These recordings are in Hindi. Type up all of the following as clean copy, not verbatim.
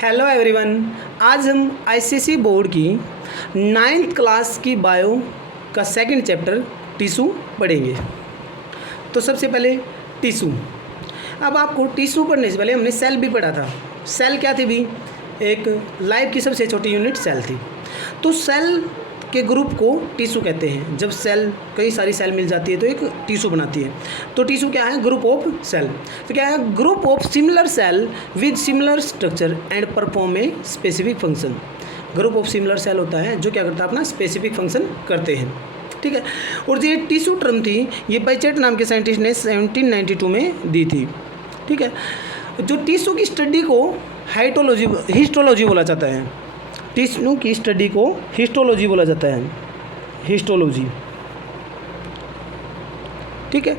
Hello everyone. आज हम आईसीएसई बोर्ड की 9th क्लास की बायो का सेकंड चैप्टर टिश्यू पढ़ेंगे। तो सबसे पहले टिश्यू। अब आपको टिश्यू पढ़ने से पहले हमने सेल भी पढ़ा था। सेल क्या थी भी? एक लाइफ की सबसे छोटी यूनिट सेल थी। तो सेल के ग्रुप को टिश्यू कहते हैं। जब सेल कई सारी सेल मिल जाती है तो एक टिश्यू बनाती है। तो टिश्यू क्या है? Group of cell. तो क्या है? Group of similar cell with similar structure and perform a specific function. Group of similar cell होता है जो क्या करता है? अपना स्पेसिफिक फंक्शन करते हैं। ठीक है। और ये टिश्यू टर्म थी, ये बाइचेट नाम के साइंटिस्ट ने 1792 में दी थी। ठीक है। जो टिश्यू की स्टडी को हिस्टोलॉजी बोला जाता है। टिश्यू की स्टडी को हिस्टोलॉजी बोला जाता है। हिस्टोलॉजी। ठीक है।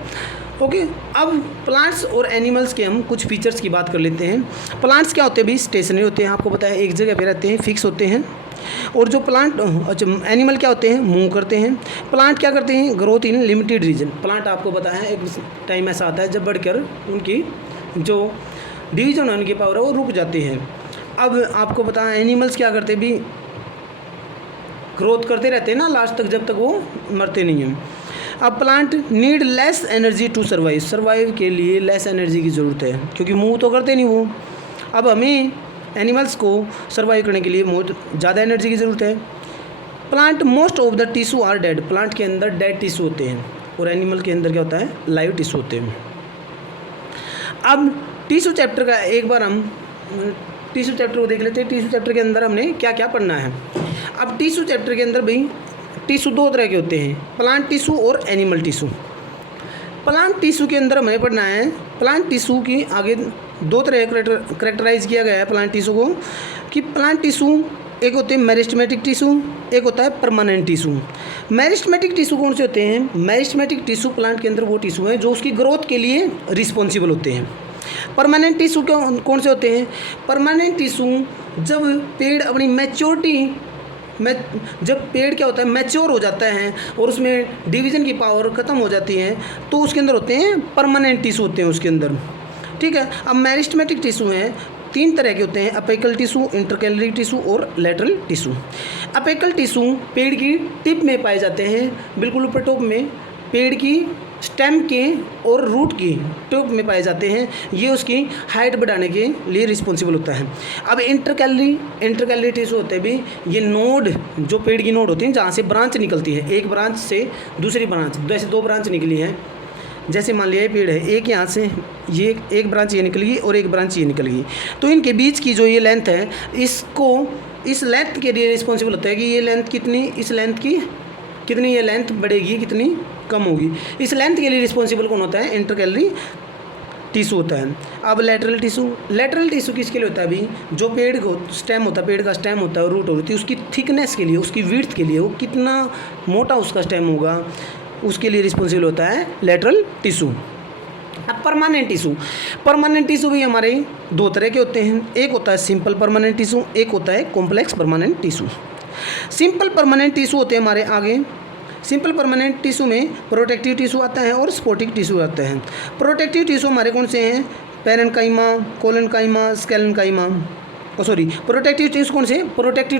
ओके। अब प्लांट्स और एनिमल्स के हम कुछ फीचर्स की बात कर लेते हैं। प्लांट्स क्या होते हैं भी? स्टेशनरी होते हैं, आपको पता है, एक जगह पे रहते हैं, फिक्स होते हैं। और जो प्लांट एनिमल क्या होते हैं? मूव करते हैं। प्लांट क्या करते हैं? Growth in limited region. Plant आपको पता है एक टाइम ऐसा आता है जब बढ़कर उनकी जो डिवीजन होने की पावर है वो रुक जाती है। अब आपको पता है एनिमल्स क्या करते भी? ग्रोथ करते रहते हैं ना लास्ट तक, जब तक वो मरते नहीं हैं। अब plant need less energy to survive. Survive के लिए लेस एनर्जी की ज़रूरत है क्योंकि मूव तो करते नहीं वो। अब हमें एनिमल्स को सर्वाइव करने के लिए बहुत ज़्यादा एनर्जी की ज़रूरत है। Plant most of the tissue are dead. Plant के अंदर डेड टिश्यू होते हैं और एनिमल के अंदर क्या होता है? लाइव टिश्यू होते हैं। अब टिश्यू चैप्टर का एक बार हम टिश्यू चैप्टर को देख लेते हैं। टिश्यू चैप्टर के अंदर हमने क्या क्या पढ़ना है। अब टिश्यू चैप्टर के अंदर भाई टिश्यू दो तरह के होते हैं, प्लांट टिश्यू और एनिमल टिश्यू। प्लांट टिश्यू के अंदर हमें पढ़ना है, प्लांट टिश्यू की आगे दो तरह करेक्टराइज किया गया है प्लांट टिश्यू को, कि प्लांट टिश्यू एक होते हैं मेरिस्टेमेटिक टिश्यू, एक होता है परमानेंट टिश्यू। मेरिस्टेमेटिक टिश्यू कौन से होते हैं? मेरिस्टेमेटिक टिश्यू प्लांट के अंदर वो टिश्यू हैं जो उसकी ग्रोथ के लिए रिस्पॉन्सिबल होते हैं। परमानेंट टिश्यू कौन से होते हैं? परमानेंट टिश्यू जब पेड़ अपनी मैच्योरिटी में, जब पेड़ क्या होता है? मैच्योर हो जाता है और उसमें डिवीज़न की पावर ख़त्म हो जाती है तो उसके अंदर होते हैं परमानेंट टिश्यू होते हैं उसके अंदर। ठीक है। अब मेरिस्टेमेटिक टिश्यू हैं, तीन तरह के होते हैं, अपेकल टिश्यू, इंटरकैलरी टिश्यू और लेटरल टिश्यू। अपेकल टिश्यू पेड़ की टिप में पाए जाते हैं, बिल्कुल ऊपर टॉप में, पेड़ की स्टेम के और रूट की टॉप में पाए जाते हैं। ये उसकी हाइट बढ़ाने के लिए रिस्पॉन्सिबल होता है। अब इंटरकैलरी टिश्यू होते हैं भी, ये नोड, जो पेड़ की नोड होती है जहाँ से ब्रांच निकलती है, एक ब्रांच से दूसरी ब्रांच, जैसे दो ब्रांच निकली है, जैसे मान लिया ये पेड़ है, एक यहाँ से ये एक ब्रांच ये निकल गई और एक ब्रांच ये निकल गई, तो इनके बीच की जो ये लेंथ है, इसको इस लेंथ के लिए रिस्पॉन्सिबल होता है कि ये लेंथ कितनी, इस लेंथ की कितनी, ये लेंथ बढ़ेगी कितनी कम होगी। इस लेंथ के लिए रिस्पॉन्सिबल कौन होता है? इंटरकैलरी टिश्यू होता है। अब लेटरल टिश्यू किसके लिए होता है अभी? जो पेड़ को स्टेम होता है, पेड़ का स्टेम होता है और रूट होती है, उसकी थिकनेस के लिए, उसकी विड्थ के लिए, वो कितना मोटा उसका स्टेम होगा, उसके लिए रिस्पॉन्सिबल होता है लेटरल टिश्यू। अब परमानेंट टिश्यू भी हमारे दो तरह के होते हैं, एक होता है सिंपल परमानेंट टिश्यू, एक होता है complex permanent tissue. Simple permanent tissue होते हैं हमारे आगे, सिंपल परमानेंट टिश्यू में प्रोटेक्टिव टिश्यू आता है और स्पोटिक टिश्यू आता है। प्रोटेक्टिव टिश्यू हमारे कौन से हैं? Parenchyma, collenchyma, sclerenchyma. Protective tissue कौन से? प्रोटेक्टिव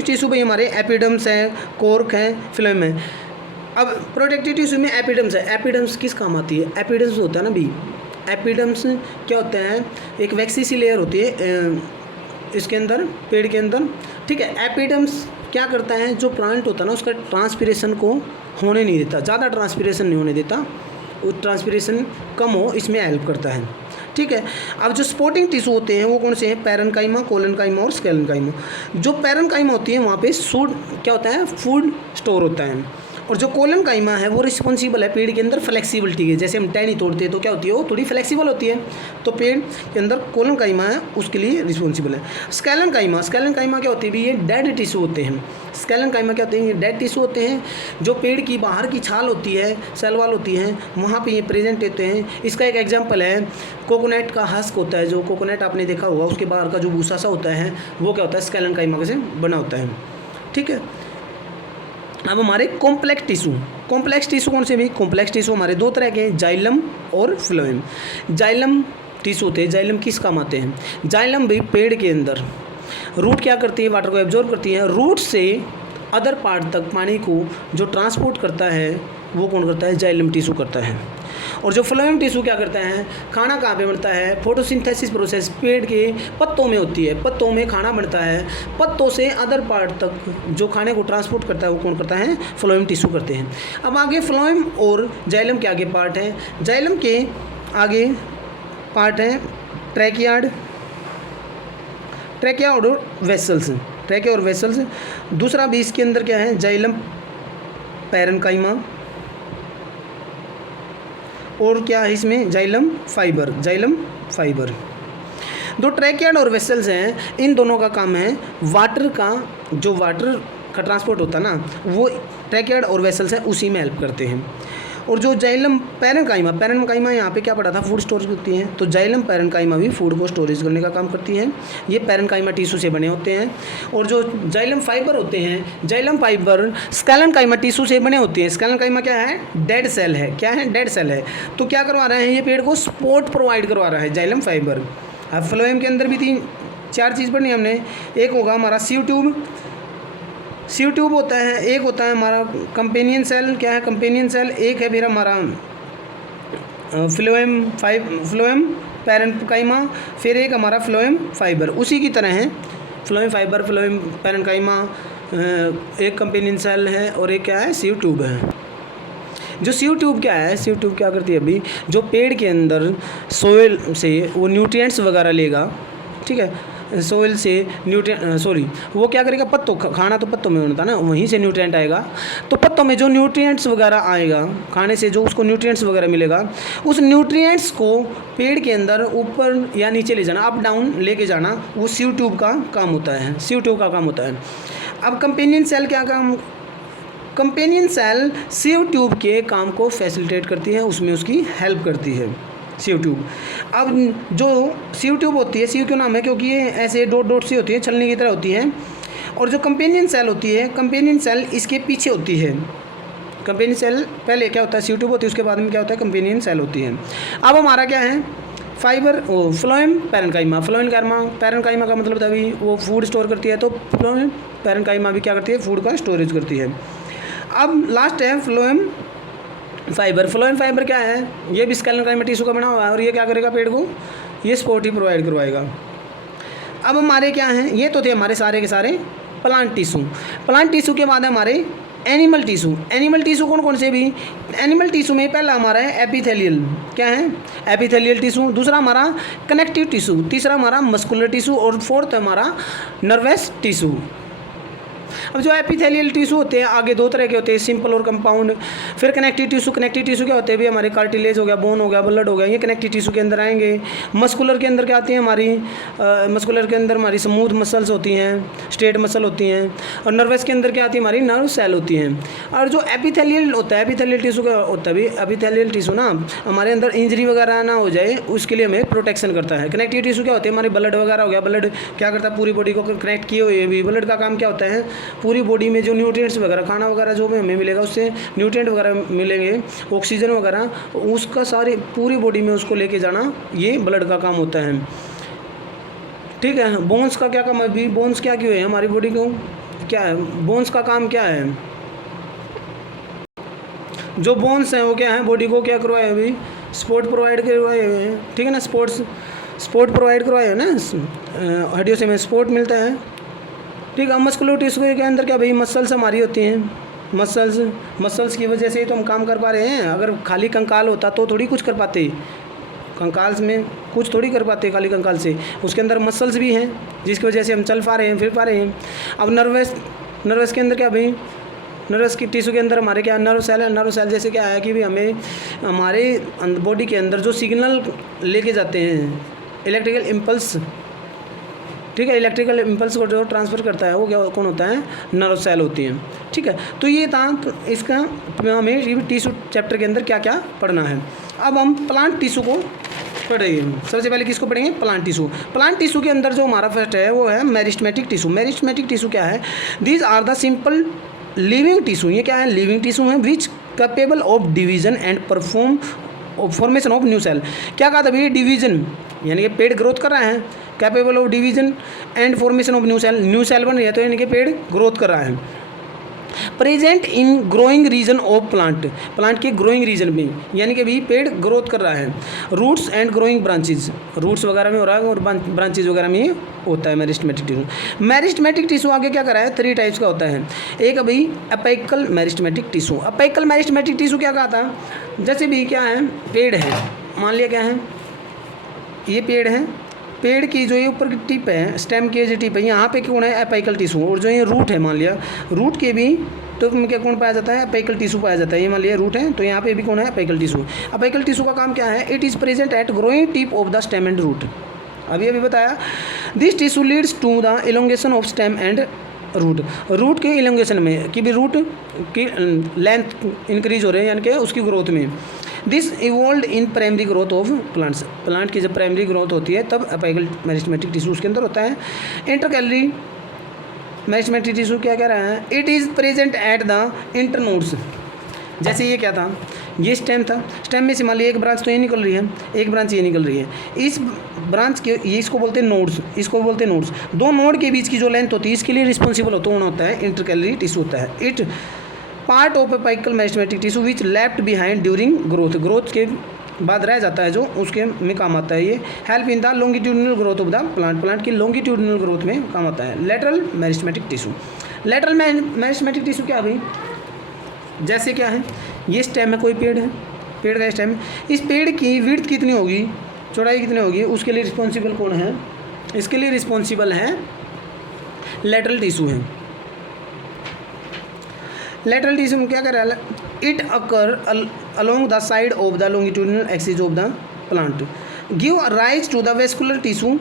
टिश्यू भाई हमारे एपिडर्म्स है, कॉर्क है, फिल्म है। अब प्रोटेक्टिव टिश्यू में एपिडर्म्स है। एपिडर्म्स किस काम आती है? एपिडर्म्स होता है ना भी, एपिडर्म्स क्या होता है? एक वैक्सी सी लेयर होती है इसके अंदर, पेड़ के अंदर। ठीक है। एपिडर्म्स क्या करता है? जो प्लांट होता है ना उसका ट्रांसपिरेशन को होने नहीं देता, ज़्यादा ट्रांसपिरेशन नहीं होने देता, वो ट्रांसपिरेशन कम हो इसमें हेल्प करता है। ठीक है। अब जो स्पोटिंग टिश्यू होते हैं वो कौन से हैं? पैरेन्काइमा, कोलेनकाइमा और स्केलेनकाइमा। जो पैरेन्काइमा होती है वहाँ पे फूड क्या होता है? फूड स्टोर होता है। और जो कोलेनकाइमा है वो रिस्पॉन्सिबल है पेड़ के अंदर फ्लेक्सिबिलिटी के। जैसे हम टहनी तोड़ते हैं तो क्या होती है? वो थोड़ी फ्लेक्सिबल होती है, तो पेड़ के अंदर कोलेनकाइमा है उसके लिए रिस्पॉन्सिबल है। स्केलेनकाइमा क्या होती है भी? ये डेड टिश्यू होते हैं। स्केलेनकाइमा क्या होते हैं? ये डेड टिश्यू होते हैं। जो पेड़ की बाहर की छाल होती है, सेल वॉल होती है, वहाँ पे ये प्रेजेंट होते हैं। इसका एक एग्जांपल है कोकोनट का हस्क होता है, जो कोकोनट आपने देखा होगा, उसके बाहर का जो भूसा सा होता है वो क्या होता है? स्केलेनकाइमा से बना होता है। ठीक है। अब हमारे कॉम्प्लेक्स टिश्यू कौन से भी? कॉम्प्लेक्स टिश्यू हमारे दो तरह के, जाइलम और फ्लोएम। जाइलम टिश्यू होते हैं, जाइलम किस काम आते हैं? जाइलम भी पेड़ के अंदर रूट क्या करती है, वाटर को एब्जॉर्ब करती है, रूट से अदर पार्ट तक पानी को जो ट्रांसपोर्ट करता है वो कौन करता है? जाइलम टिश्यू करता है। और जो फ्लोएम टिश्यू क्या करता है? खाना कहाँ पे बनता है? फोटोसिंथेसिस प्रोसेस पेड़ के पत्तों में होती है, पत्तों में खाना बनता है, पत्तों से अदर पार्ट तक जो खाने को ट्रांसपोर्ट करता है वो कौन करता है? फ्लोएम टिश्यू करते हैं। अब आगे फ्लोएम और जाइलम के आगे पार्ट है, जाइलम के आगे पार्ट है ट्रैकियाड, ट्रैकिया और वेसल्स, ट्रैकिया और वेसल्स। दूसरा भी इसके अंदर क्या है? जाइलम पैरेन्काइमा, और क्या है इसमें? Xylem fibre, xylem fibre. दो ट्रैकियाड और वेसल्स हैं, इन दोनों का काम है वाटर का, जो वाटर का ट्रांसपोर्ट होता है ना, वो ट्रैकियाड और वेसल्स हैं उसी में हेल्प करते हैं। और जो जाइलम पैरेन्काइमा, पैरेन्काइमा यहाँ पे क्या पढ़ा था? फूड स्टोरेज करती है, तो जाइलम पैरेन्काइमा भी फूड को स्टोरेज करने का काम करती है। ये पैरेन्काइमा टिश्यू से बने होते हैं। और जो जाइलम फाइबर होते हैं, जाइलम फाइबर स्कैलेन्काइमा टिश्यू से बने होते हैं। स्कैलेन्काइमा क्या है? डेड सेल है। क्या है? डेड सेल है। तो क्या करवा रहे हैं? ये पेड़ को सपोर्ट प्रोवाइड करवा रहा है जाइलम फाइबर। अब फ्लोएम के अंदर भी 3-4 चीज़ पढ़नी हमने। एक होगा हमारा सीव ट्यूब, सीव ट्यूब होता है, एक होता है हमारा कंपेनियन सेल। क्या है? Companion cell. एक है फिर हमारा फ्लोएम पैरेन्काइमा, फिर एक हमारा फ्लोएम फाइबर। उसी की तरह है फ्लोएम फाइबर, फ्लोएम पैरेन्काइमा, एक कंपेनियन सेल है और एक क्या है? सीव ट्यूब है। जो सीव ट्यूब क्या है? सीव ट्यूब क्या करती है? अभी जो पेड़ के अंदर सोइल से वो न्यूट्रिएंट्स वगैरह लेगा, ठीक है, सोइल से वो क्या करेगा? पत्तों, खाना तो पत्तों में होता है ना, वहीं से न्यूट्रिएंट आएगा। तो पत्तों में जो न्यूट्रिएंट्स वगैरह आएगा खाने से, जो उसको न्यूट्रिएंट्स वगैरह मिलेगा, उस न्यूट्रिएंट्स को पेड़ के अंदर ऊपर या नीचे ले जाना, अप डाउन लेके जाना, वो सीव ट्यूब का काम होता है। सीव ट्यूब का काम होता है। अब कंपेनियन सेल क्या काम? कंपेनियन सेल सीव ट्यूब के काम को फैसिलिटेट करती है, उसमें उसकी हेल्प करती है सीव ट्यूब। अब जो सीव ट्यूब होती है, सीव क्यों नाम है? क्योंकि ये ऐसे डॉट डॉट सी होती है, छलनी की तरह होती है। और जो कंपेनियन सेल होती है, कंपेनियन सेल इसके पीछे होती है। कंपेनियन सेल पहले क्या होता है? सीव ट्यूब होती है, उसके बाद में क्या होता है? कंपेनियन सेल होती है। अब हमारा क्या है? Fibre, phloem parenchyma. Phloem parenchyma का मतलब अभी वो फूड स्टोर करती है, तो फ्लोएम पैरेन्काइमा भी क्या करती है? फूड का स्टोरेज करती है। अब लास्ट है फ्लोएम फाइबर। फ्लोएम फाइबर क्या है? ये भी स्कैलेन्काइमा टिश्यू का बना हुआ है और ये क्या करेगा? पेड़ को ये सपोर्ट ही प्रोवाइड करवाएगा। अब हमारे क्या हैं? ये तो थे हमारे सारे के सारे प्लांट टिश्यू। प्लांट टिश्यू के बाद है हमारे एनिमल टिश्यू। एनिमल टिश्यू कौन कौन से? भी एनिमल टिश्यू में पहला हमारा है एपिथेलियल। क्या है? Epithelial tissue. दूसरा हमारा कनेक्टिव टिश्यू। तीसरा हमारा मस्कुलर टिश्यू। और फोर्थ हमारा नर्वस टिश्यू। अब जो एपिथेलियल टिश्यू होते हैं आगे 2 तरह के होते हैं, सिंपल और कंपाउंड। फिर कनेक्टिव टिश्यू। कनेक्टिव टिश्यू क्या होते हैं? भी हमारे कार्टिलेज हो गया, बोन हो गया, ब्लड हो गया, ये कनेक्टिव टिश्यू के अंदर आएंगे। मस्कुलर के अंदर क्या आती है हमारी? मस्कुलर के अंदर हमारी स्मूथ मसल्स होती हैं, स्ट्रेट मसल होती हैं। और नर्वस के अंदर क्या आती है? हमारी नर्व सेल होती हैं। और जो एपिथेलियल होता है, एपिथेलियल टिश्यू का होता है भी, एपिथेलियल टिश्यू ना हमारे अंदर इंजरी वगैरह ना हो जाए उसके लिए हमें प्रोटेक्शन करता है। कनेक्टिव टिश्यू क्या होते हैं? हमारे ब्लड वगैरह हो गया, ब्लड क्या करता है? पूरी बॉडी को कनेक्ट किए हुए भी। ब्लड का काम क्या होता है? पूरी बॉडी में जो न्यूट्रिएंट्स वगैरह, खाना वगैरह जो भी हमें मिलेगा उससे न्यूट्रिएंट वगैरह मिलेंगे, ऑक्सीजन वगैरह, उसका सारी पूरी बॉडी में उसको लेके जाना, ये ब्लड का काम होता है। ठीक है। बोन्स का क्या काम है? अभी बोन्स क्या क्यों है हमारी बॉडी को? क्या है बोन्स का काम? क्या है? जो बोन्स हैं वो क्या है? बॉडी को क्या करवाए? अभी सपोर्ट प्रोवाइड करवाए हुए हैं। ठीक है ना, सपोर्ट प्रोवाइड करवाए है ना, हड्डियों से हमें सपोर्ट मिलता है। ठीक है। मस्कुलर टिश्यू के अंदर क्या भाई? मसल्स हमारी होती हैं। मसल्स की वजह से ही तो हम काम कर पा रहे हैं। अगर खाली कंकाल होता तो थोड़ी कुछ कर पाते, कंकाल में कुछ थोड़ी कर पाते खाली कंकाल से। उसके अंदर मसल्स भी हैं जिसकी वजह से हम चल पा रहे हैं, फिर पा रहे हैं। अब नर्वस के अंदर क्या भाई? नर्वस की टिश्यू के अंदर हमारे क्या? नर्व सेल है। नर्व सेल जैसे क्या है कि भी हमें हमारे बॉडी के अंदर जो सिग्नल लेके जाते हैं, इलेक्ट्रिकल इम्पल्स, ठीक है, इलेक्ट्रिकल इम्पल्स को जो ट्रांसफ़र करता है वो क्या कौन होता है? नर्व सेल होती हैं। ठीक है। तो ये था इसका हमें टिश्यू चैप्टर के अंदर क्या क्या पढ़ना है। अब हम प्लांट टिश्यू को पढ़ेंगे। सबसे पहले किसको पढ़ेंगे? Plant tissue. प्लांट टिश्यू के अंदर जो हमारा फर्स्ट है वो है मेरिस्टेमेटिक टिश्यू। मेरिस्टेमेटिक टिश्यू क्या है? These are the simple living tissue. ये क्या है? लिविंग टिश्यू है which capable of division and formation of new cell. क्या कहा था भैया? डिवीजन यानी कि पेड़ ग्रोथ कर रहा है, capable of division and formation of new cell बन रही है, तो यानी कि पेड़ ग्रोथ कर रहा है। Present in growing region of plant के ग्रोइंग रीजन में, यानी कि अभी पेड़ ग्रोथ कर रहा है। Roots and growing branches, roots वगैरह में हो रहा है और ब्रांचेज वगैरह में होता है मेरिस्टेमेटिक टिश्यू। मेरिस्टेमेटिक टिश्यू आगे क्या करा है, 3 टाइप्स का होता है। एक अभी अपेकल मेरिस्टेमेटिक टिश्यू। अपेकल मेरिस्टेमेटिक टिश्यू क्या कहा था, जैसे भी क्या है, पेड़ है, मान लिया क्या है, ये पेड़ है, पेड़ की जो ये ऊपर की टिप है, स्टेम की जो टिप है, यहाँ पे कौन है, अपेकल टिश्यू। और जो ये रूट है, मान लिया रूट के भी तो क्या कौन पाया जाता है, अपेकल टिश्यू पाया जाता है। ये मान लिया रूट है, तो यहाँ पे भी कौन है, अपेकल टिश्यू। अपेकल टिश्यू का काम क्या है, it is present at growing tip of the stem and root. अभी बताया, this tissue leads to the elongation of stem and root. Root के इलोंगेशन में कि भी रूट की लेंथ इंक्रीज हो रहे हैं, यानी कि उसकी ग्रोथ में। This evolve in primary growth of plants. Plant की जब प्राइमरी ग्रोथ होती है तब अपेकल मेरिस्टेमेटिक टिश्यू उसके अंदर होता है। इंटरकैलरी मेरिस्टेमेटिक टिश्यू क्या कह रहा है, it is present at the internodes. जैसे ये क्या था, ये स्टेम था, स्टेम में से मान लिया एक ब्रांच तो ये निकल रही है, एक ब्रांच ये निकल रही है। इस ब्रांच के ये इसको बोलते हैं नोड्स, इसको बोलते हैं नोड्स। 2 नोड के बीच की जो लेंथ होती है इसके लिए रिस्पॉन्सिबल होता है इंटरकैलरी टिश्यू होता है। It part of apical meristematic tissue which left behind during growth के बाद रह जाता है, जो उसके में काम आता है। ये help in the longitudinal growth of the plant की लॉन्गिट्यूडिनल ग्रोथ में काम आता है। Lateral meristematic tissue. Lateral meristematic tissue क्या भाई, जैसे क्या है, ये स्टेम है, कोई पेड़ है, पेड़ का स्टेम, इस पेड़ की विड्थ कितनी होगी, चौड़ाई कितनी होगी, उसके लिए रिस्पॉन्सिबल कौन है, इसके लिए रिस्पॉन्सिबल है लेटरल टिश्यू है। लेटरल टिश्यू में क्या कर रहा है, it occur along the side of the longitudinal axis of the plant, give rise to the vascular tissue.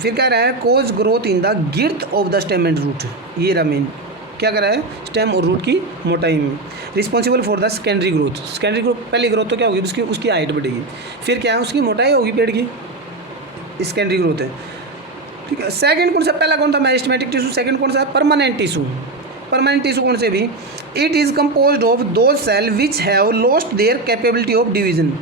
फिर कह रहा है cause growth in the girth of the stem and root. ये रमीन क्या कर रहा है, स्टेम और रूट की मोटाई में। Responsible for the secondary growth. Secondary growth, पहली ग्रोथ तो क्या होगी, उसकी हाइट बढ़ेगी, फिर क्या है, उसकी मोटाई होगी पेड़ की, सेकेंडरी ग्रोथ है, ठीक है। सेकंड कौन सा, पहला कौन था मेरिस्टेमेटिक टिश्यू, सेकंड कौन सा, परमानेंट टिश्यू। परमानेंट टिश्यू कौन से भी, it is composed of those cell which have lost their capability of division.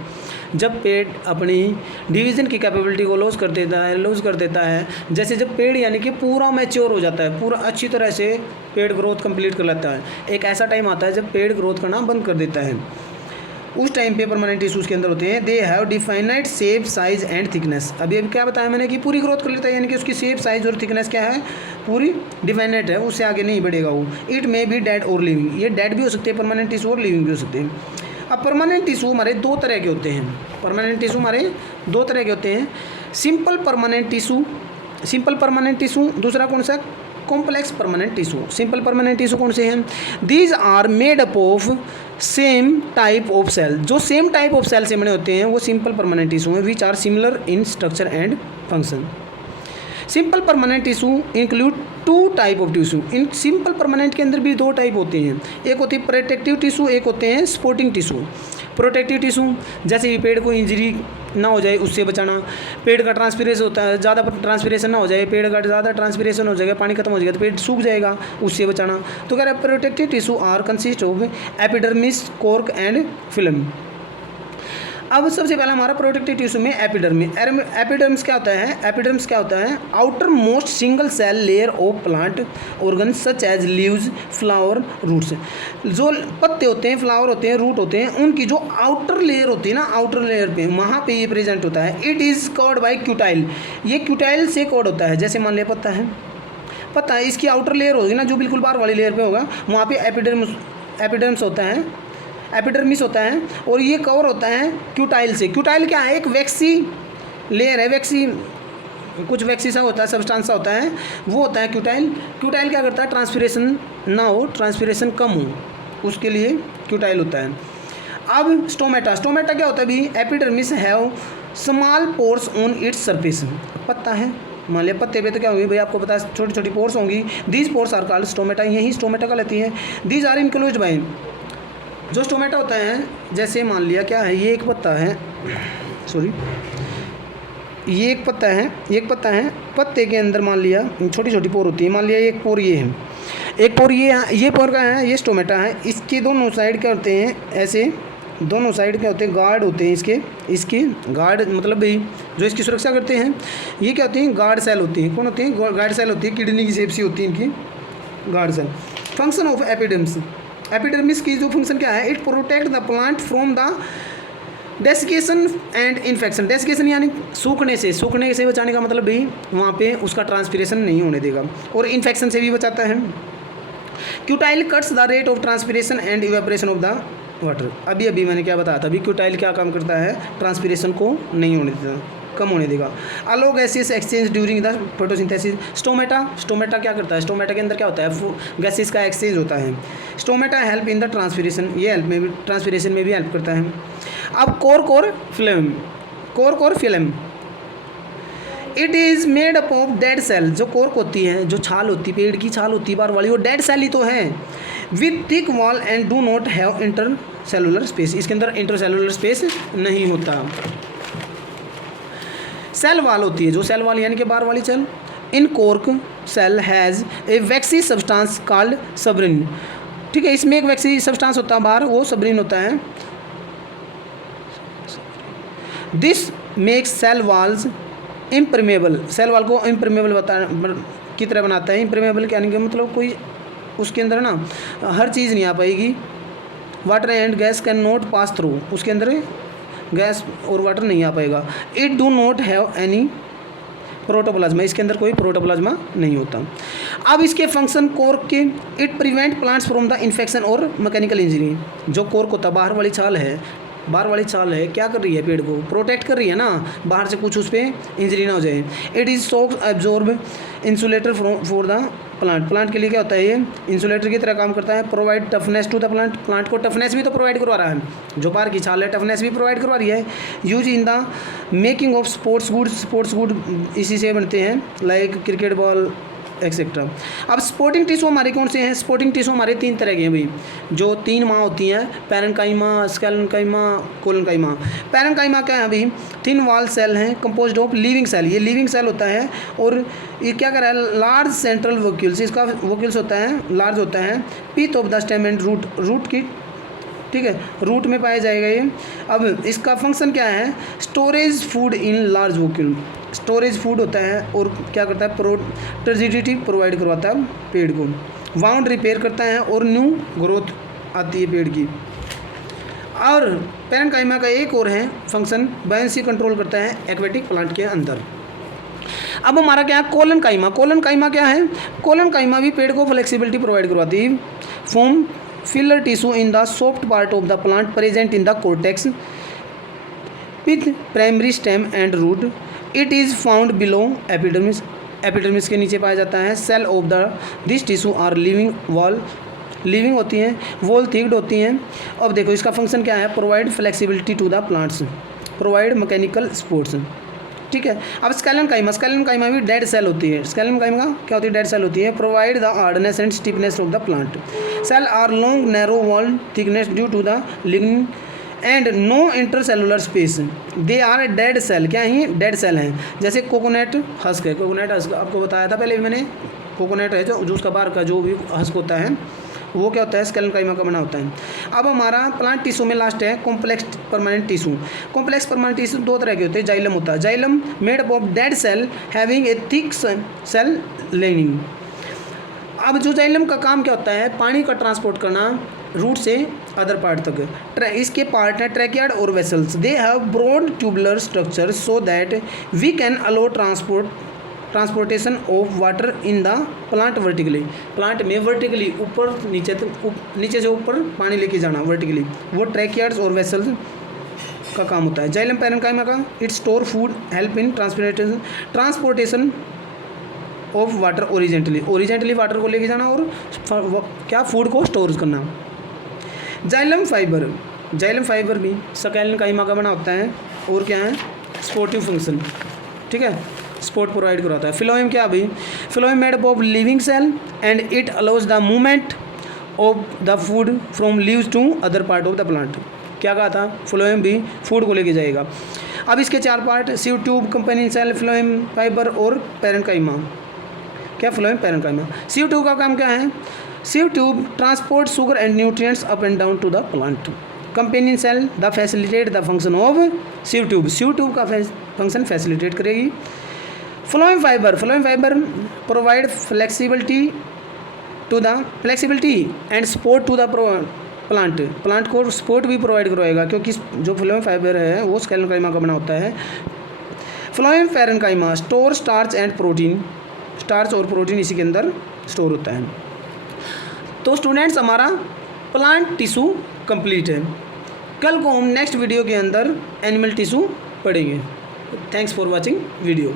जब पेड़ अपनी डिवीज़न की कैपेबिलिटी को लॉस कर देता है, जैसे जब पेड़ यानी कि पूरा मैच्योर हो जाता है, पूरा अच्छी तरह से पेड़ ग्रोथ कंप्लीट कर लेता है, एक ऐसा टाइम आता है जब पेड़ ग्रोथ करना बंद कर देता है, उस टाइम पे परमानेंट टिश्यूज़ के अंदर होते हैं। They have definite shape, size and thickness. अभी क्या बताया मैंने कि पूरी ग्रोथ कर लेता है, यानी कि उसकी शेप, साइज और थिकनेस क्या है, पूरी डिफाइनाइड है, उससे आगे नहीं बढ़ेगा वो। इट मे बी डेड और लिविंग, ये डेड भी हो सकते हैं परमानेंट टिश्यू और लिविंग भी हो सकते हैं। अब परमानेंट टिश्यू हमारे 2 तरह के होते हैं। परमानेंट टिश्यू हमारे 2 तरह के होते हैं, सिंपल परमानेंट टिश्यू, दूसरा कौन सा, complex permanent tissue. Simple permanent tissue कौन से हैं, these are made up of same type of cell. जो सेम टाइप ऑफ सेल से बने होते हैं वो सिंपल परमानेंट टिश्यू हैं, which are similar in structure and function. Simple permanent tissue include 2 type of tissue. इन सिंपल परमानेंट के अंदर भी 2 टाइप होते हैं, एक होती है प्रोटेक्टिव टिश्यू, एक होते हैं सपोर्टिंग टिश्यू। प्रोटेक्टिव टिश्यू जैसे कि पेड़ को इंजरी ना हो जाए उससे बचाना, पेड़ का ट्रांसपिरेशन होता है, ज़्यादा ट्रांसपिरेशन ना हो जाए, पेड़ का ज़्यादा ट्रांसपिरेशन हो जाएगा, पानी खत्म हो जाएगा तो पेड़ सूख जाएगा, उससे बचाना। तो कह रहा है protective tissue are consist of epidermis, cork and phellem. अब सबसे पहला हमारा प्रोटेक्टिव टिश्यू में एपिडर्मिस क्या होता है, outermost single cell layer of plant organ such as leaves, flower, roots. जो पत्ते होते हैं, फ्लावर होते हैं, रूट होते हैं, उनकी जो आउटर लेयर होती है ना, आउटर लेयर पे वहाँ पे ये प्रेजेंट होता है। इट इज़ कवर्ड बाय क्यूटाइल, ये क्यूटाइल से कवर्ड होता है। जैसे मान लिया पत्ता है, इसकी आउटर लेयर होगी ना, जो बिल्कुल बाहर वाली लेयर पे होगा, वहाँ पे एपिडर्मिस होता है और ये कवर होता है क्यूटाइल से। क्यूटाइल क्या है, एक वैक्सी लेयर है, कुछ वैक्सी सा होता है, सब्सटेंस सा होता है, वो होता है क्यूटाइल। क्यूटाइल क्या करता है, ट्रांसपिरेशन ना हो, ट्रांसपिरेशन कम हो, उसके लिए क्यूटाइल होता है। अब स्टोमेटा क्या होता है भी, epidermis have small pores on its surface. पत्ता है, मान लिया पत्ते पे तो क्या होगी भाई, आपको पता है छोटी छोटी पोर्स होंगी, these pores are called stomata, यही स्टोमेटा का लेती है। दीज आर इनक्लोज्ड बाय, जो स्टोमेटा होता है, जैसे मान लिया क्या है, ये एक पत्ता है, पत्ते के अंदर मान लिया छोटी छोटी पोर होती है, मान लिया एक पोर ये है, एक पोर ये पोर का है, ये स्टोमेटा है। इसके दोनों साइड क्या होते हैं, ऐसे दोनों साइड क्या होते हैं, गार्ड होते हैं इसके गार्ड मतलब भी जो इसकी सुरक्षा करते हैं, ये क्या होते हैं, गार्ड सेल होती हैं। कौन होती हैं, गार्ड सेल होती है, किडनी की शेप सी होती है इनकी guard cell. Function of epidermis, epidermis की जो फंक्शन क्या है, it protect the plant from the desiccation and infection. Desiccation यानी सूखने से बचाने का मतलब भी वहाँ पे उसका ट्रांसपीरेशन नहीं होने देगा, और इन्फेक्शन से भी बचाता है। Cuticle cuts the rate of transpiration and evaporation of the water. अभी मैंने क्या बताया था, अभी क्यूटाइल क्या काम करता है, ट्रांसपीरेशन को नहीं होने देता, कम होने देगा। Allow gases exchange during the photosynthesis. Stomata क्या करता है, स्टोमेटा के अंदर क्या होता है, गैसेस का एक्सचेंज होता है। Stomata help in the transpiration, ये हेल्प में भी ट्रांसपीरेशन में भी हेल्प करता है। अब cork phellem it is made up of dead cell. जो कोर्क होती है, जो छाल होती है, पेड़ की छाल होती है बाहर वाली, वो डेड सेल ही तो है। With thick wall and do not have inter cellular space, इसके अंदर इंटर सेलुलर स्पेस नहीं होता। सेल वाल होती है, जो सेल वाल यानी कि बाहर वाली cell. In cork cell has a waxy substance called suberin. ठीक है, इसमें एक वैक्सी सब्सटेंस होता है बाहर, वो सबरिन होता है। This makes cell walls impermeable, cell wall को इम्परमेबल की तरह बनाता है। इम्परमेबल यानी कि मतलब कोई उसके अंदर ना हर चीज़ नहीं आ पाएगी। Water and gas can not pass through, उसके अंदर गैस और वाटर नहीं आ पाएगा। It do not have any protoplasm, इसके अंदर कोई प्रोटोप्लाज्मा नहीं होता। अब इसके फंक्शन कोर्क के, it prevent plants from the infection और मैकेनिकल इंजरी। जो कोर्क होता है, बाहर वाली छाल है, क्या कर रही है, पेड़ को प्रोटेक्ट कर रही है ना, बाहर से कुछ उस पर इंजरी ना हो जाए। It is socks absorb insulator for the plant के लिए क्या होता है, ये इंसुलेटर की तरह काम करता है। Provide toughness to the plant को टफनेस भी तो प्रोवाइड करवा रहा है, जो बाहर की छाल है टफनेस भी प्रोवाइड करवा रही है। Use in the making of sports good इसी से बनते हैं, लाइक क्रिकेट बॉल एक्सेट्रा। अब स्पोर्टिंग टिश्यू हमारे कौन से हैं, स्पोर्टिंग टिश्यू हमारे 3 तरह के हैं भाई, जो 3 माँ होती हैं, पैरेन्काइमा, स्केलेन्काइमा, कोलेन्काइमा। पैरेन्काइमा क्या है भाई, थिन वॉल सेल हैं कंपोज्ड ऑफ लिविंग सेल, ये लिविंग सेल होता है। और ये क्या कर रहा है, लार्ज सेंट्रल वोक्यूल्स, इसका वोक्यूल्स होता है लार्ज होता है। Pith of the stem and root की, ठीक है, रूट में पाया जाएगा ये। अब इसका फंक्शन क्या है, storage food in large vacuole, storage food होता है और क्या करता है, टर्जिडिटी प्रोवाइड करवाता है पेड़ को। वाउंड रिपेयर करता है और न्यू ग्रोथ आती है पेड़ की। और पैरेन्काइमा का एक और है फंक्शन, बायोंसी कंट्रोल करता है एक्वेटिक प्लांट के अंदर। अब हमारा क्या है, कोलेन्काइमा क्या है, कोलेन्काइमा भी पेड़ को फ्लेक्सिबिलिटी प्रोवाइड करवाती है। Form filler tissue in the soft part of the plant present in the cortex with primary stem and root. It is found below epidermis, epidermis के नीचे पाया जाता है। Cell of the this tissue are living होती हैं, वॉल थिक्ड होती हैं। अब देखो इसका फंक्शन क्या है, provide flexibility to the plants, provide mechanical supports. ठीक है, अब स्केलेन्काइमा भी डेड सेल होती है। स्केलेन्काइमा क्या होती है, डेड सेल होती है। Provide the hardness and stiffness of the plant. Cell are long narrow wall thickness due to the lignin and no intercellular space. They are dead cell, क्या ही डेड सेल हैं। जैसे कोकोनट हस्क है, कोकोनट हस्क आपको बताया था पहले भी मैंने, कोकोनट है जो उसका बाहर का जो भी हस्क होता है वो क्या होता है, स्केलेन्काइमा का बना होता है। अब हमारा प्लांट टिश्यू में लास्ट है complex permanent tissue. Complex permanent tissue 2 तरह के होते हैं। जाइलम होता है, xylem made up of dead cell having a thick cell lining. अब जो जाइलम का काम क्या होता है, पानी का ट्रांसपोर्ट करना रूट से अदर पार्ट तक। इसके पार्ट है ट्रैकियाड और vessels. They have broad tubular structure so that we can allow transportation of water in the plant vertically. Plant में वर्टिकली ऊपर नीचे से ऊपर पानी लेके जाना वर्टिकली, वो ट्रैकियाड्स और वेसल्स का काम होता है। जाइलम पैरेन्काइमा का, it store food, help in transportation of water horizontally water को लेके जाना और क्या फूड को स्टोर करना। जाइलम फाइबर भी स्केलेन्काइमा का बना होता है और क्या है, सपोर्टिव फंक्शन, ठीक है, सपोर्ट प्रोवाइड करवाता है। फिलोएम क्या भाई, phloem made up of living cell and it allows the movement of the food from leaves to other part of the plant. क्या कहा था, फिलोएम भी फूड को लेके जाएगा। अब इसके 4 part, sieve tube, companion cell, phloem fibre और पैरेन्काइमा। क्या फिलोएम पैरेन्काइमा। सीव ट्यूब का काम क्या है, sieve tube transport sugar and nutrients up and down to the plant. Companion cell the facilitate the function of sieve tube का फंक्शन फैसिलिटेट करेगी। Phloem fibre provide flexibility and support to the plant को सपोर्ट भी प्रोवाइड करवाएगा, क्योंकि जो फ्लोएम फाइबर है वो स्केलेटल काइमा का बना होता है। फ्लोएम पैरेन्काइमा स्टोर स्टार्च और प्रोटीन इसी के अंदर स्टोर होता है। तो स्टूडेंट्स हमारा प्लांट टिश्यू कंप्लीट है। कल को हम नेक्स्ट वीडियो के अंदर एनिमल टिश्यू पढ़ेंगे। Thanks for watching video.